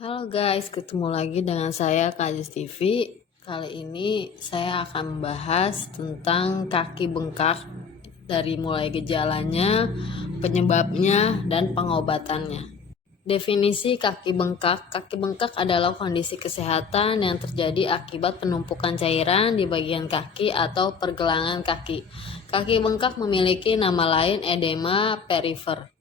Halo guys, ketemu lagi dengan saya Kak Ajis TV. Kali ini saya akan membahas tentang kaki bengkak dari mulai gejalanya, penyebabnya, dan pengobatannya. Definisi kaki bengkak adalah kondisi kesehatan yang terjadi akibat penumpukan cairan di bagian kaki atau pergelangan kaki. Kaki bengkak memiliki nama lain edema perifer.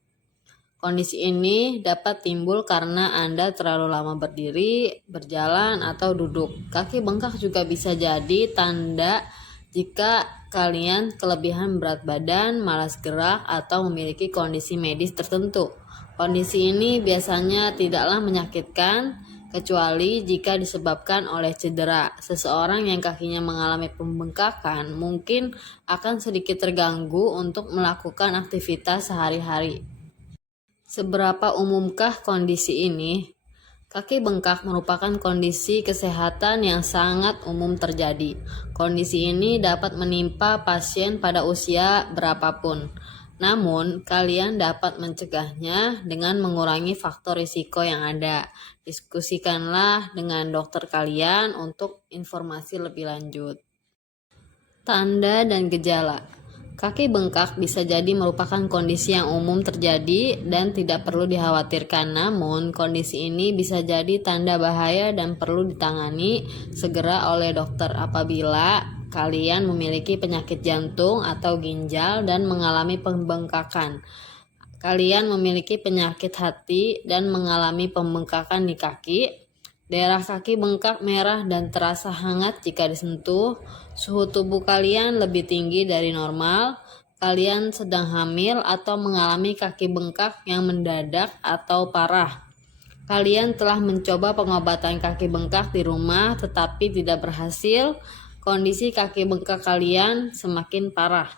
Kondisi ini dapat timbul karena Anda terlalu lama berdiri, berjalan, atau duduk. Kaki bengkak juga bisa jadi tanda jika kalian kelebihan berat badan, malas gerak, atau memiliki kondisi medis tertentu. Kondisi ini biasanya tidaklah menyakitkan, kecuali jika disebabkan oleh cedera. Seseorang yang kakinya mengalami pembengkakan mungkin akan sedikit terganggu untuk melakukan aktivitas sehari-hari. Seberapa umumkah kondisi ini? Kaki bengkak merupakan kondisi kesehatan yang sangat umum terjadi. Kondisi ini dapat menimpa pasien pada usia berapapun. Namun, kalian dapat mencegahnya dengan mengurangi faktor risiko yang ada. Diskusikanlah dengan dokter kalian untuk informasi lebih lanjut. Tanda dan gejala. Kaki bengkak bisa jadi merupakan kondisi yang umum terjadi dan tidak perlu dikhawatirkan. Namun, kondisi ini bisa jadi tanda bahaya dan perlu ditangani segera oleh dokter apabila kalian memiliki penyakit jantung atau ginjal dan mengalami pembengkakan. Kalian memiliki penyakit hati dan mengalami pembengkakan di kaki. Daerah kaki bengkak merah dan terasa hangat jika disentuh. Suhu tubuh kalian lebih tinggi dari normal. Kalian sedang hamil atau mengalami kaki bengkak yang mendadak atau parah. Kalian telah mencoba pengobatan kaki bengkak di rumah tetapi tidak berhasil. Kondisi kaki bengkak kalian semakin parah.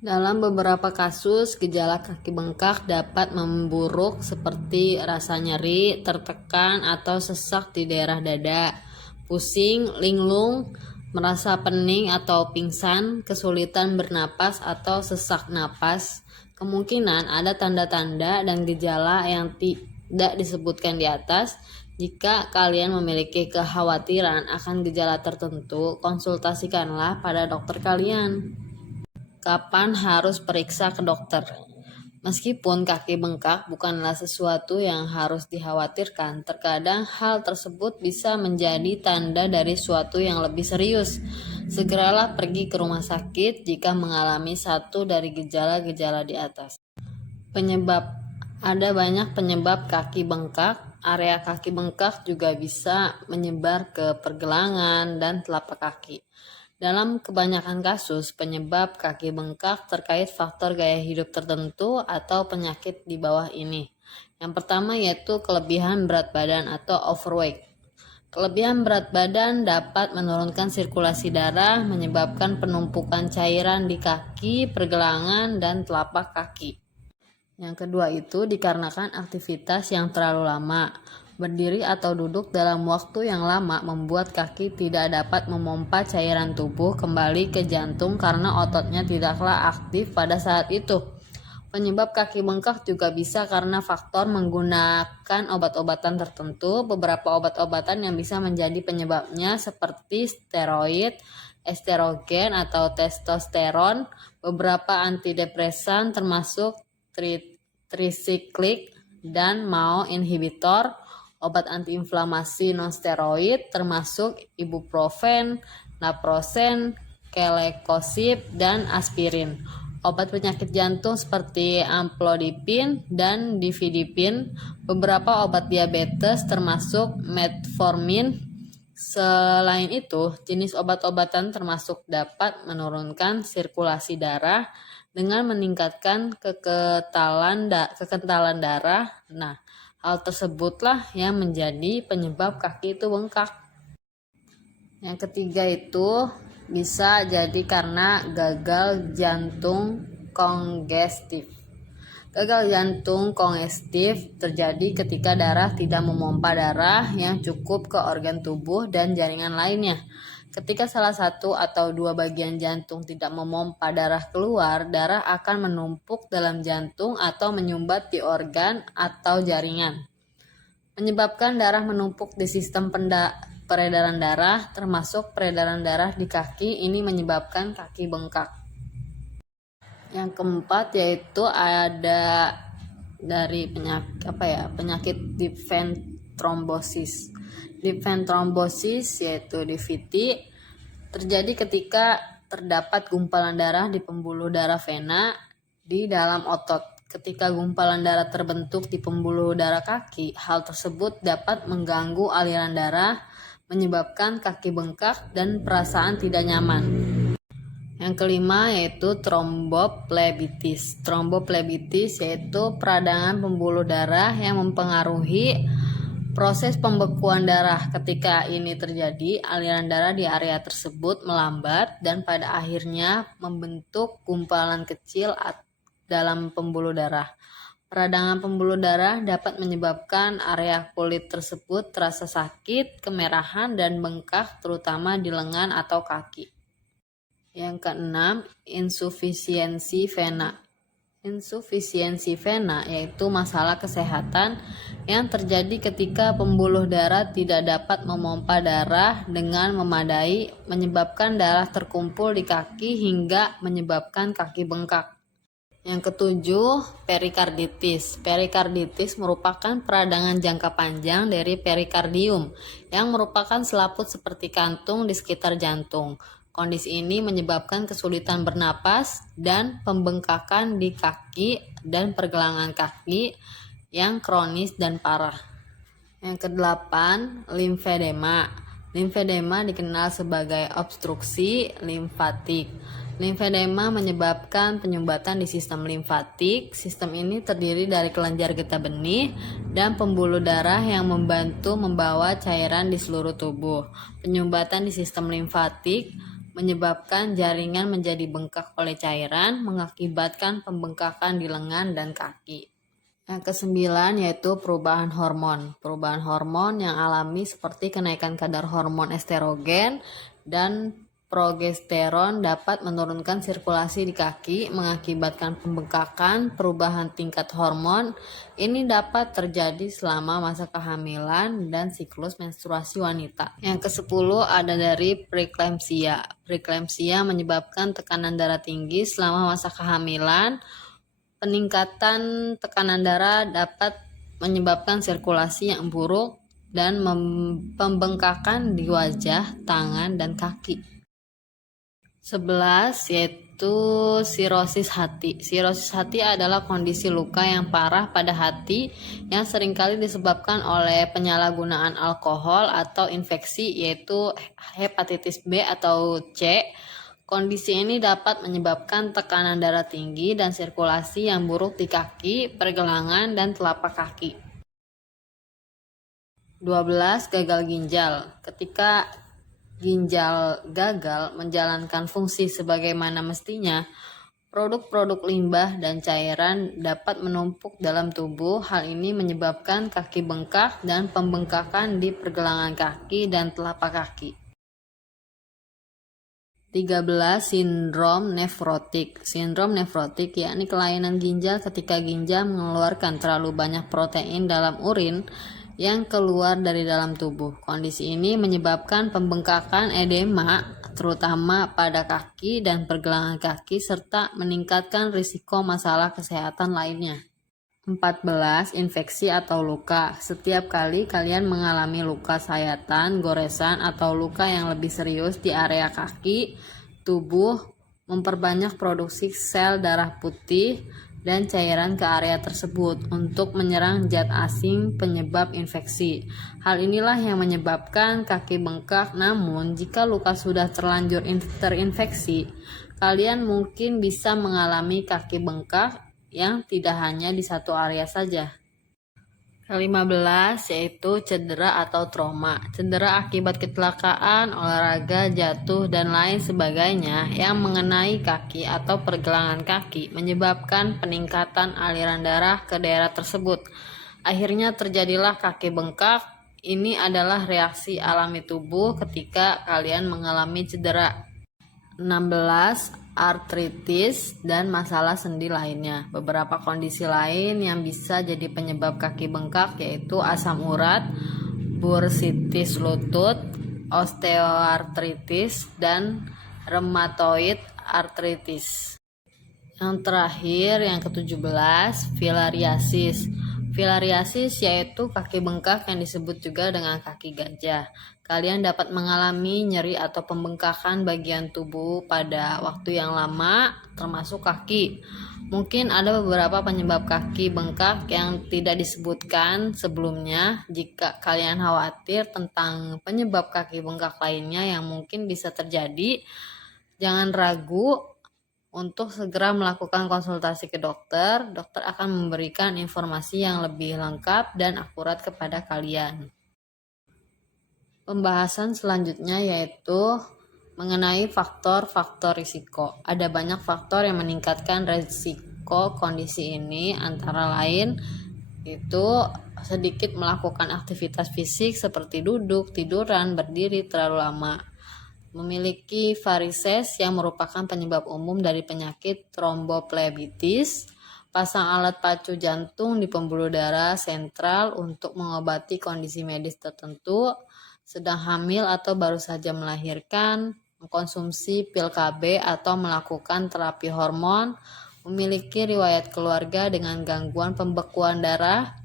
Dalam beberapa kasus, gejala kaki bengkak dapat memburuk seperti rasa nyeri, tertekan, atau sesak di daerah dada, pusing, linglung, merasa pening atau pingsan, kesulitan bernapas atau sesak napas. Kemungkinan ada tanda-tanda dan gejala yang tidak disebutkan di atas. Jika kalian memiliki kekhawatiran akan gejala tertentu, konsultasikanlah pada dokter kalian. Kapan harus periksa ke dokter? Meskipun kaki bengkak bukanlah sesuatu yang harus dikhawatirkan, terkadang hal tersebut bisa menjadi tanda dari suatu yang lebih serius. Segeralah pergi ke rumah sakit jika mengalami satu dari gejala-gejala di atas. Penyebab. Ada banyak penyebab kaki bengkak. Area kaki bengkak juga bisa menyebar ke pergelangan dan telapak kaki. Dalam kebanyakan kasus, penyebab kaki bengkak terkait faktor gaya hidup tertentu atau penyakit di bawah ini. Yang pertama yaitu kelebihan berat badan atau overweight. Kelebihan berat badan dapat menurunkan sirkulasi darah, menyebabkan penumpukan cairan di kaki, pergelangan, dan telapak kaki. Yang kedua itu dikarenakan aktivitas yang terlalu lama. Berdiri atau duduk dalam waktu yang lama membuat kaki tidak dapat memompa cairan tubuh kembali ke jantung karena ototnya tidaklah aktif pada saat itu. Penyebab kaki bengkak juga bisa karena faktor menggunakan obat-obatan tertentu. Beberapa obat-obatan yang bisa menjadi penyebabnya seperti steroid, estrogen atau testosteron, beberapa antidepresan termasuk trisiklik dan MAO inhibitor, obat antiinflamasi non-steroid termasuk ibuprofen, naproxen, kelekosip, dan aspirin. Obat penyakit jantung seperti amlodipin dan difidipin, beberapa obat diabetes termasuk metformin. Selain itu, jenis obat-obatan termasuk dapat menurunkan sirkulasi darah dengan meningkatkan kekentalan darah. Nah, hal tersebutlah yang menjadi penyebab kaki itu bengkak. Yang ketiga itu bisa jadi karena gagal jantung kongestif. Gagal jantung kongestif terjadi ketika darah tidak memompa darah yang cukup ke organ tubuh dan jaringan lainnya. Ketika salah satu atau dua bagian jantung tidak memompa darah keluar, darah akan menumpuk dalam jantung atau menyumbat di organ atau jaringan. menyebabkan darah menumpuk di sistem peredaran darah, termasuk peredaran darah di kaki. Ini menyebabkan kaki bengkak. Yang keempat yaitu ada dari penyakit deep vein thrombosis. Deep vein thrombosis yaitu DVT terjadi ketika terdapat gumpalan darah di pembuluh darah vena di dalam otot. Ketika gumpalan darah terbentuk di pembuluh darah kaki, hal tersebut dapat mengganggu aliran darah, menyebabkan kaki bengkak dan perasaan tidak nyaman. Yang kelima yaitu tromboplebitis. Tromboplebitis yaitu peradangan pembuluh darah yang mempengaruhi proses pembekuan darah. Ketika ini terjadi, aliran darah di area tersebut melambat dan pada akhirnya membentuk gumpalan kecil dalam pembuluh darah. Peradangan pembuluh darah dapat menyebabkan area kulit tersebut terasa sakit, kemerahan, dan bengkak, terutama di lengan atau kaki. Yang keenam, insufisiensi vena. Insufisiensi vena yaitu masalah kesehatan yang terjadi ketika pembuluh darah tidak dapat memompa darah dengan memadai, menyebabkan darah terkumpul di kaki hingga menyebabkan kaki bengkak. Yang ketujuh, perikarditis. Perikarditis merupakan peradangan jangka panjang dari perikardium yang merupakan selaput seperti kantung di sekitar jantung. Kondisi ini menyebabkan kesulitan bernapas dan pembengkakan di kaki dan pergelangan kaki yang kronis dan parah. Yang kedelapan, limfedema. Limfedema dikenal sebagai obstruksi limfatik. Limfedema menyebabkan penyumbatan di sistem limfatik. Sistem ini terdiri dari kelenjar getah benih dan pembuluh darah yang membantu membawa cairan di seluruh tubuh. Penyumbatan di sistem limfatik menyebabkan jaringan menjadi bengkak oleh cairan, mengakibatkan pembengkakan di lengan dan kaki. Yang kesembilan yaitu perubahan hormon. Perubahan hormon yang alami seperti kenaikan kadar hormon estrogen dan progesteron dapat menurunkan sirkulasi di kaki, mengakibatkan pembengkakan. Perubahan tingkat hormon ini dapat terjadi selama masa kehamilan dan siklus menstruasi wanita. Yang ke-10 ada dari preeklampsia. Preeklampsia menyebabkan tekanan darah tinggi selama masa kehamilan. Peningkatan tekanan darah dapat menyebabkan sirkulasi yang buruk dan pembengkakan di wajah, tangan, dan kaki. 11 yaitu sirosis hati. Sirosis hati adalah kondisi luka yang parah pada hati yang seringkali disebabkan oleh penyalahgunaan alkohol atau infeksi yaitu hepatitis B atau C. Kondisi ini dapat menyebabkan tekanan darah tinggi dan sirkulasi yang buruk di kaki, pergelangan, dan telapak kaki. 12 gagal ginjal. Ketika ginjal gagal menjalankan fungsi sebagaimana mestinya, produk-produk limbah dan cairan dapat menumpuk dalam tubuh. Hal ini menyebabkan kaki bengkak dan pembengkakan di pergelangan kaki dan telapak kaki. 13 sindrom nefrotik. Sindrom nefrotik yakni kelainan ginjal ketika ginjal mengeluarkan terlalu banyak protein dalam urin yang keluar dari dalam tubuh. Kondisi ini menyebabkan pembengkakan edema terutama pada kaki dan pergelangan kaki serta meningkatkan risiko masalah kesehatan lainnya. 14 infeksi atau luka. Setiap kali kalian mengalami luka sayatan, goresan, atau luka yang lebih serius di area kaki, tubuh memperbanyak produksi sel darah putih dan cairan ke area tersebut untuk menyerang zat asing penyebab infeksi. Hal inilah yang menyebabkan kaki bengkak. Namun, jika luka sudah terlanjur terinfeksi, kalian mungkin bisa mengalami kaki bengkak yang tidak hanya di satu area saja. Ke-15 yaitu cedera atau trauma. Cedera akibat kecelakaan, olahraga, jatuh, dan lain sebagainya yang mengenai kaki atau pergelangan kaki menyebabkan peningkatan aliran darah ke daerah tersebut. Akhirnya terjadilah kaki bengkak. Ini adalah reaksi alami tubuh ketika kalian mengalami cedera. 16 artritis, dan masalah sendi lainnya. Beberapa kondisi lain yang bisa jadi penyebab kaki bengkak yaitu asam urat, bursitis lutut, osteoartritis, dan rheumatoid arthritis. Yang terakhir, yang ke-17, filariasis. Filariasis yaitu kaki bengkak yang disebut juga dengan kaki gajah. Kalian dapat mengalami nyeri atau pembengkakan bagian tubuh pada waktu yang lama, termasuk kaki. Mungkin ada beberapa penyebab kaki bengkak yang tidak disebutkan sebelumnya. Jika kalian khawatir tentang penyebab kaki bengkak lainnya yang mungkin bisa terjadi, jangan ragu untuk segera melakukan konsultasi ke dokter. Dokter akan memberikan informasi yang lebih lengkap dan akurat kepada kalian. Pembahasan selanjutnya yaitu mengenai faktor-faktor risiko. Ada banyak faktor yang meningkatkan risiko kondisi ini, antara lain itu sedikit melakukan aktivitas fisik seperti duduk, tiduran, berdiri terlalu lama, memiliki varises yang merupakan penyebab umum dari penyakit tromboflebitis, pasang alat pacu jantung di pembuluh darah sentral untuk mengobati kondisi medis tertentu, sedang hamil atau baru saja melahirkan, mengkonsumsi pil KB atau melakukan terapi hormon, memiliki riwayat keluarga dengan gangguan pembekuan darah,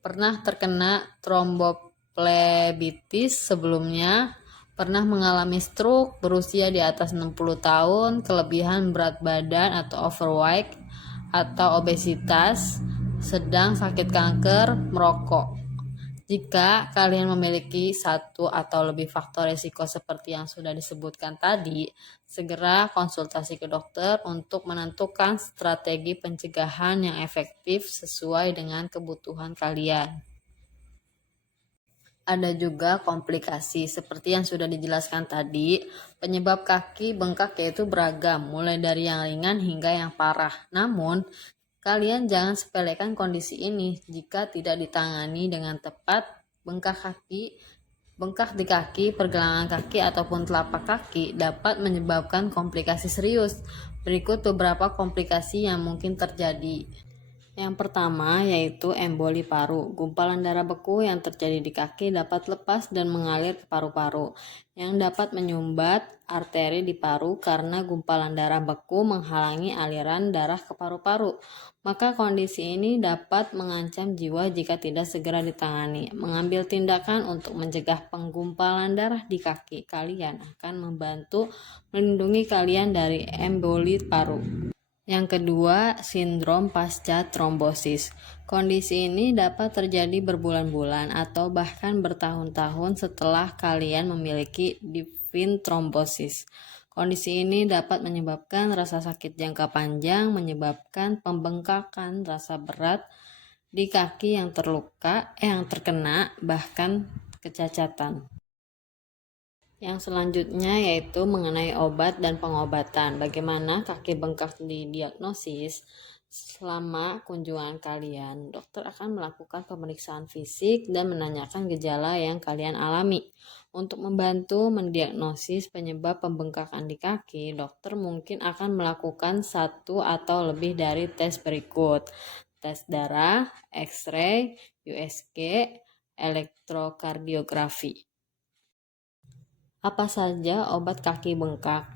pernah terkena tromboflebitis sebelumnya, pernah mengalami stroke, berusia di atas 60 tahun, kelebihan berat badan atau overweight atau obesitas, sedang sakit kanker, merokok. Jika kalian memiliki satu atau lebih faktor risiko seperti yang sudah disebutkan tadi, segera konsultasi ke dokter untuk menentukan strategi pencegahan yang efektif sesuai dengan kebutuhan kalian. Ada juga komplikasi seperti yang sudah dijelaskan tadi. Penyebab kaki bengkak yaitu beragam, mulai dari yang ringan hingga yang parah. Namun, kalian jangan sepelekan kondisi ini. Jika tidak ditangani dengan tepat, bengkak di kaki, pergelangan kaki ataupun telapak kaki dapat menyebabkan komplikasi serius. Berikut beberapa komplikasi yang mungkin terjadi. Yang pertama yaitu emboli paru. Gumpalan darah beku yang terjadi di kaki dapat lepas dan mengalir ke paru-paru, yang dapat menyumbat arteri di paru karena gumpalan darah beku menghalangi aliran darah ke paru-paru. Maka kondisi ini dapat mengancam jiwa jika tidak segera ditangani. Mengambil tindakan untuk mencegah penggumpalan darah di kaki kalian akan membantu melindungi kalian dari emboli paru. Yang kedua, sindrom pasca trombosis. Kondisi ini dapat terjadi berbulan-bulan atau bahkan bertahun-tahun setelah kalian memiliki divine trombosis. Kondisi ini dapat menyebabkan rasa sakit jangka panjang, menyebabkan pembengkakan, rasa berat di kaki yang terkena, bahkan kecacatan. Yang selanjutnya yaitu mengenai obat dan pengobatan. Bagaimana kaki bengkak didiagnosis? Selama kunjungan kalian, dokter akan melakukan pemeriksaan fisik dan menanyakan gejala yang kalian alami. Untuk membantu mendiagnosis penyebab pembengkakan di kaki, dokter mungkin akan melakukan satu atau lebih dari tes berikut: tes darah, X-ray, USG, elektrokardiografi. Apa saja obat kaki bengkak?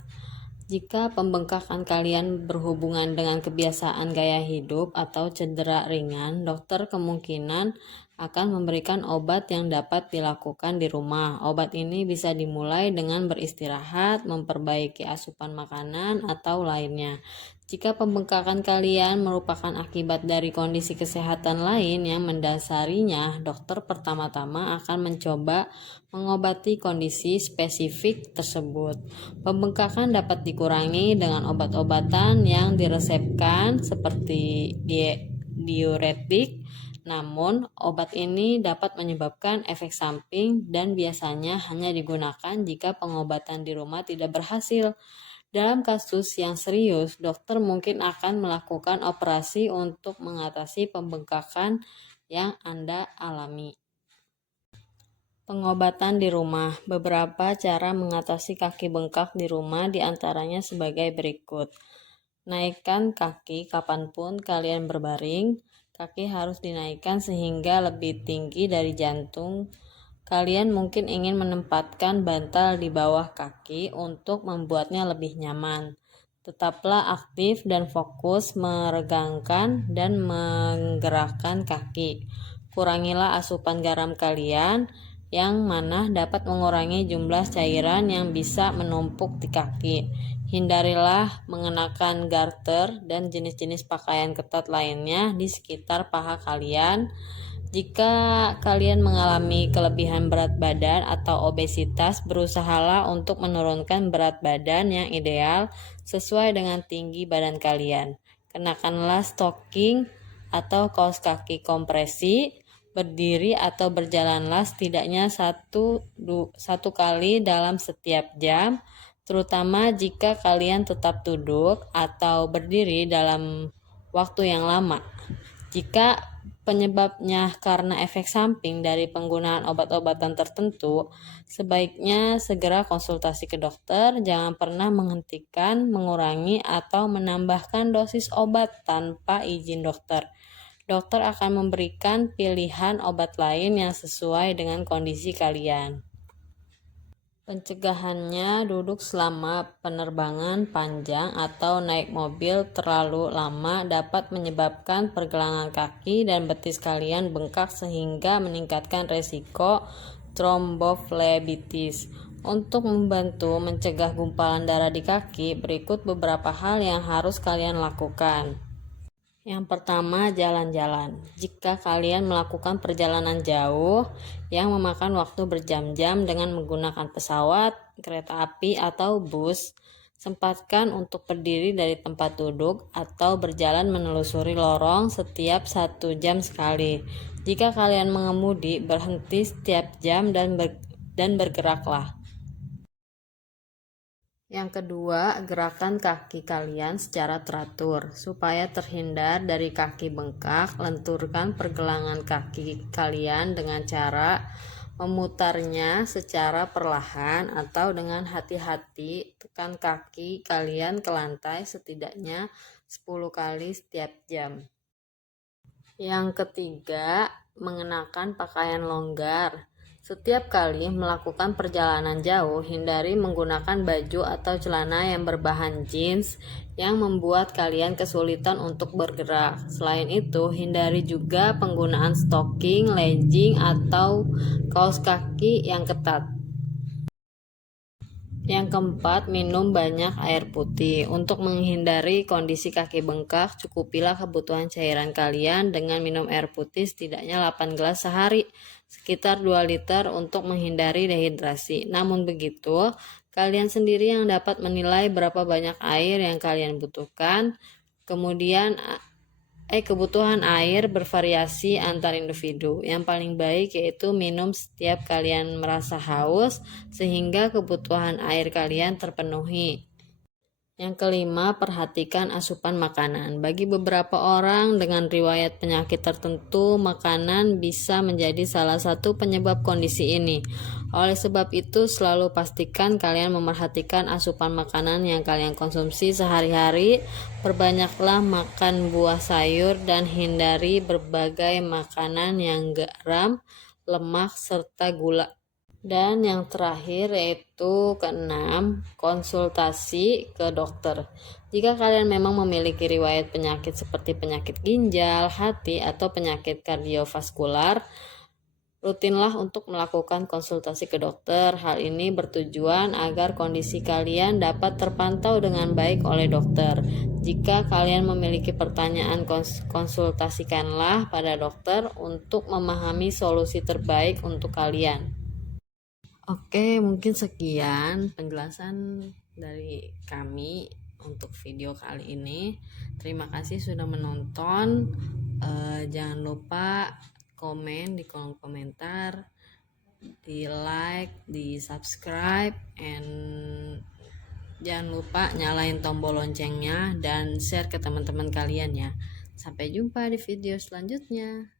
Jika pembengkakan kalian berhubungan dengan kebiasaan gaya hidup atau cedera ringan, dokter kemungkinan akan memberikan obat yang dapat dilakukan di rumah. Obat ini bisa dimulai dengan beristirahat, memperbaiki asupan makanan, atau lainnya. Jika pembengkakan kalian merupakan akibat dari kondisi kesehatan lain yang mendasarinya, dokter pertama-tama akan mencoba mengobati kondisi spesifik tersebut. Pembengkakan dapat dikurangi dengan obat-obatan yang diresepkan seperti diuretik. Namun, obat ini dapat menyebabkan efek samping dan biasanya hanya digunakan jika pengobatan di rumah tidak berhasil. Dalam kasus yang serius, dokter mungkin akan melakukan operasi untuk mengatasi pembengkakan yang Anda alami. Pengobatan di rumah. Beberapa cara mengatasi kaki bengkak di rumah diantaranya sebagai berikut. Naikkan kaki kapanpun kalian berbaring. Kaki harus dinaikkan sehingga lebih tinggi dari jantung. Kalian mungkin ingin menempatkan bantal di bawah kaki untuk membuatnya lebih nyaman. Tetaplah aktif dan fokus meregangkan dan menggerakkan kaki. Kurangilah asupan garam kalian, yang mana dapat mengurangi jumlah cairan yang bisa menumpuk di kaki. Hindarilah mengenakan garter dan jenis-jenis pakaian ketat lainnya di sekitar paha kalian. Jika kalian mengalami kelebihan berat badan atau obesitas, berusahalah untuk menurunkan berat badan yang ideal sesuai dengan tinggi badan kalian. Kenakanlah stocking atau kaos kaki kompresi. Berdiri atau berjalanlah setidaknya satu kali dalam setiap jam, terutama jika kalian tetap duduk atau berdiri dalam waktu yang lama. Jika penyebabnya karena efek samping dari penggunaan obat-obatan tertentu, sebaiknya segera konsultasi ke dokter. Jangan pernah menghentikan, mengurangi, atau menambahkan dosis obat tanpa izin dokter. Dokter akan memberikan pilihan obat lain yang sesuai dengan kondisi kalian. Pencegahannya, duduk selama penerbangan panjang atau naik mobil terlalu lama dapat menyebabkan pergelangan kaki dan betis kalian bengkak sehingga meningkatkan resiko tromboflebitis. Untuk membantu mencegah gumpalan darah di kaki, berikut beberapa hal yang harus kalian lakukan. Yang pertama, jalan-jalan. Jika kalian melakukan perjalanan jauh yang memakan waktu berjam-jam dengan menggunakan pesawat, kereta api, atau bus, sempatkan untuk berdiri dari tempat duduk atau berjalan menelusuri lorong setiap 1 jam sekali. Jika kalian mengemudi, berhenti setiap jam dan bergeraklah. Yang kedua, gerakan kaki kalian secara teratur. Supaya terhindar dari kaki bengkak, lenturkan pergelangan kaki kalian dengan cara memutarnya secara perlahan atau dengan hati-hati. Tekan kaki kalian ke lantai setidaknya 10 kali setiap jam. Yang ketiga, mengenakan pakaian longgar. Setiap kali melakukan perjalanan jauh, hindari menggunakan baju atau celana yang berbahan jeans yang membuat kalian kesulitan untuk bergerak. Selain itu, hindari juga penggunaan stocking, legging, atau kaos kaki yang ketat. Yang keempat, minum banyak air putih. Untuk menghindari kondisi kaki bengkak, cukupilah kebutuhan cairan kalian dengan minum air putih setidaknya 8 gelas sehari, sekitar 2 liter untuk menghindari dehidrasi. Namun begitu, kalian sendiri yang dapat menilai berapa banyak air yang kalian butuhkan. Kebutuhan air bervariasi antar individu. Yang paling baik yaitu minum setiap kalian merasa haus sehingga kebutuhan air kalian terpenuhi. Yang kelima, perhatikan asupan makanan. Bagi beberapa orang dengan riwayat penyakit tertentu, makanan bisa menjadi salah satu penyebab kondisi ini. Oleh sebab itu, selalu pastikan kalian memerhatikan asupan makanan yang kalian konsumsi sehari-hari. Perbanyaklah makan buah sayur dan hindari berbagai makanan yang garam, lemak, serta gula. Dan yang terakhir yaitu keenam, konsultasi ke dokter. Jika kalian memang memiliki riwayat penyakit seperti penyakit ginjal, hati, atau penyakit kardiovaskular, rutinlah untuk melakukan konsultasi ke dokter. Hal ini bertujuan agar kondisi kalian dapat terpantau dengan baik oleh dokter. Jika kalian memiliki pertanyaan, konsultasikanlah pada dokter untuk memahami solusi terbaik untuk kalian. Oke, mungkin sekian penjelasan dari kami untuk video kali ini. Terima kasih sudah menonton. Jangan lupa komen di kolom komentar, di like, di subscribe, and jangan lupa nyalain tombol loncengnya dan share ke teman-teman kalian ya. Sampai jumpa di video selanjutnya.